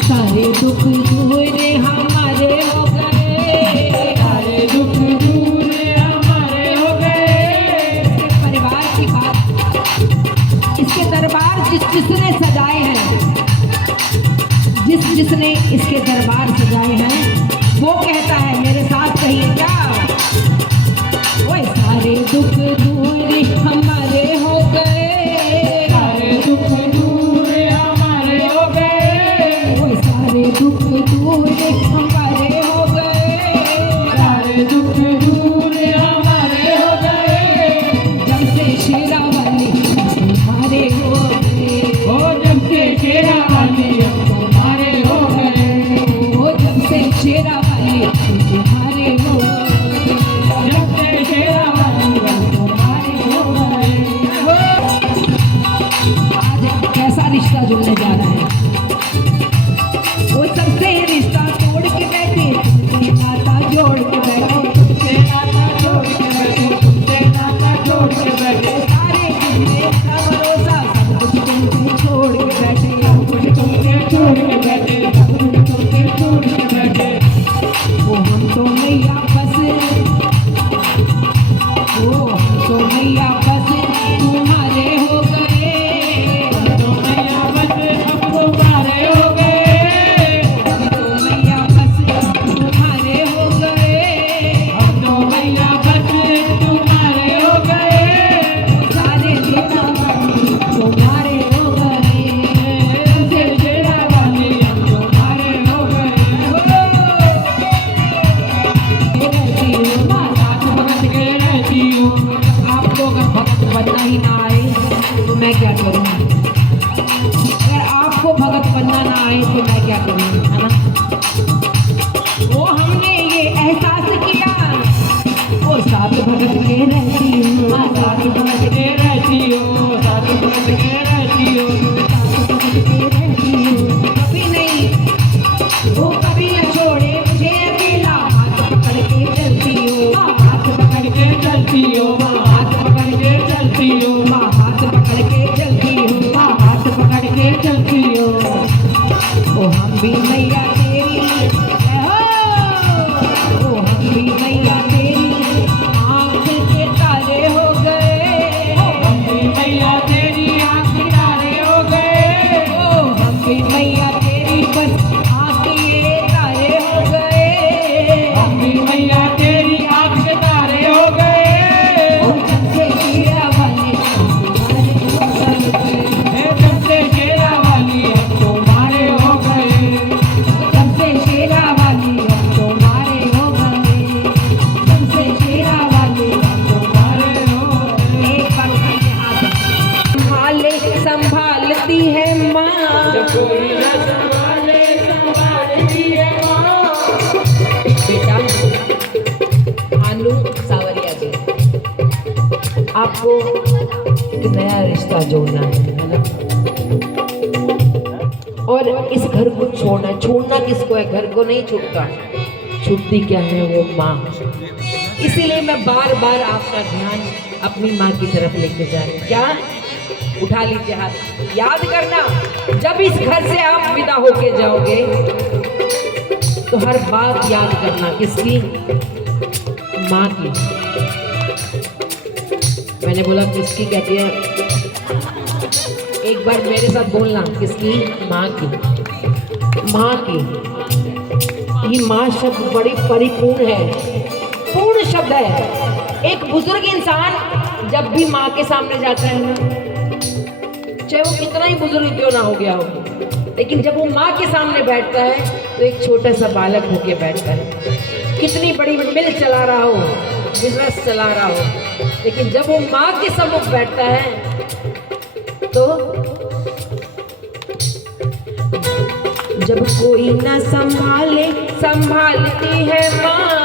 सारे दुख दूर हमारे हो गए, सारे दुख दूर हमारे हो गए। परिवार की बात, इसके दरबार जिसने सजाए हैं, जिसने इसके दरबार सजाए हैं, वो कहता है, मेरे साथ कहिए क्या, वो सारे दुख दूर हमारे हो गए, सारे दुख दूर हमारे हो गए। वो सारे दुख दूर हमारे हो गए, सारे दुख दूर हमारे हो गए। जब से शेरा वाली तुम्हारे हो गए, ओ जब से शेरा वाली हम तुम्हारे हो गए। ओ जब से शेरा वाली तुम्हारे हो गए, जब से शेरा वाली हम तुम्हारे हो गए। आज कैसा रिश्ता जुड़ने जा रहा है, वो सबसे रिश्ता तोड़ के बैठे, तुमसे नाता जोड़ के बैठे, तुमसे नाता जोड़ के बैठे, तुमसे नाता जोड़ के बैठे। सारे जितने का भरोसा सब कुछ तुमसे छोड़ के बैठे, सब कुछ तुमसे छोड़ के बैठे, सब कुछ तुमसे छोड़ के बैठे। वो हम तो मैया बस, वो हम तो मैया बस तुम्हारे हो गए, हम तो मैया बस अब तुम्हारे हो गए। हम तो मैया बस तुम्हारे हो गए, हम तो मैया बस तुम्हारे हो गए। सारे जीना तुम्हारे हो गए, तुमसे शेरा वाली हम तुम्हारे हो गए। रहती हूँ साथ भगत के रहती हूँ। आपको अगर भगत बनना ही ना आए तो मैं क्या करूँ, अगर आपको भगत बनना ना आए तो मैं क्या करूँ, है ना। वो हमने ये एहसास किया, वो साथ भगत के रहती हूँ, साथ भगत के रहती हूँ, साथ भगत के रहती हूँ। साथ भगत के रहती हूँ, कभी नहीं वो कभी न छोड़े मुझे अकेला, हाथ पकड़ के चलती हूँ, हाथ पकड़ के चलती हो हाथ पकड़ के चलती हो, हाथ पकड़ के चलती हूँ, हाथ पकड़ के चलती हो। ओ हम भी मैया तेरी हो, ओ हम भी मैया तेरी आँख के तारे हो गए, हम भी मैया तेरी आँख तारे हो गए। ओ हम भी मैया तेरी बस आँख के तारे हो गए, हम भी मैया तेरी आँख तारे हो गए। ओ जब से शेरा वाली तुम्हारे हो गए, हे जब से शेरा वाली हम तुम्हारे हो गए। जब से शेरा वाली हम तुम्हारे हो गए, जब से शेरा वाली हम तुम्हारे हो गए। एक बार उठाइए हाथ, संभालती है माँ, कोई न संभाले संभालती है माँ। बेटा आलू सावरिया जी, आपको एक नया रिश्ता जोड़ना है ना, और इस घर को छोड़ना किसको है, घर को नहीं छूटता, छूटती क्या है, वो माँ। इसीलिए मैं बार बार आपका ध्यान अपनी माँ की तरफ लेके जा रही हूँ। क्या, उठा लीजिए हाथ, याद करना, जब इस घर से आप विदा होके जाओगे तो हर बात याद करना, किसकी, माँ की। मैंने बोला किसकी, कहती है, एक बार मेरे साथ बोलना, किसकी, माँ की। माँ की, ये माँ शब्द बड़ी परिपूर्ण है, पूर्ण शब्द है। एक बुजुर्ग इंसान जब भी माँ के सामने जाता है ना, चाहे वो कितना ही बुजुर्ग क्यों ना हो गया हो, लेकिन जब वो माँ के सामने बैठता है तो एक छोटा सा बालक होके बैठता है। कितनी बड़ी मिल चला रहा हो, बिजनेस चला रहा हो, लेकिन जब वो माँ के सम्मुख बैठता है तो जब कोई ना संभाले संभालती है माँ,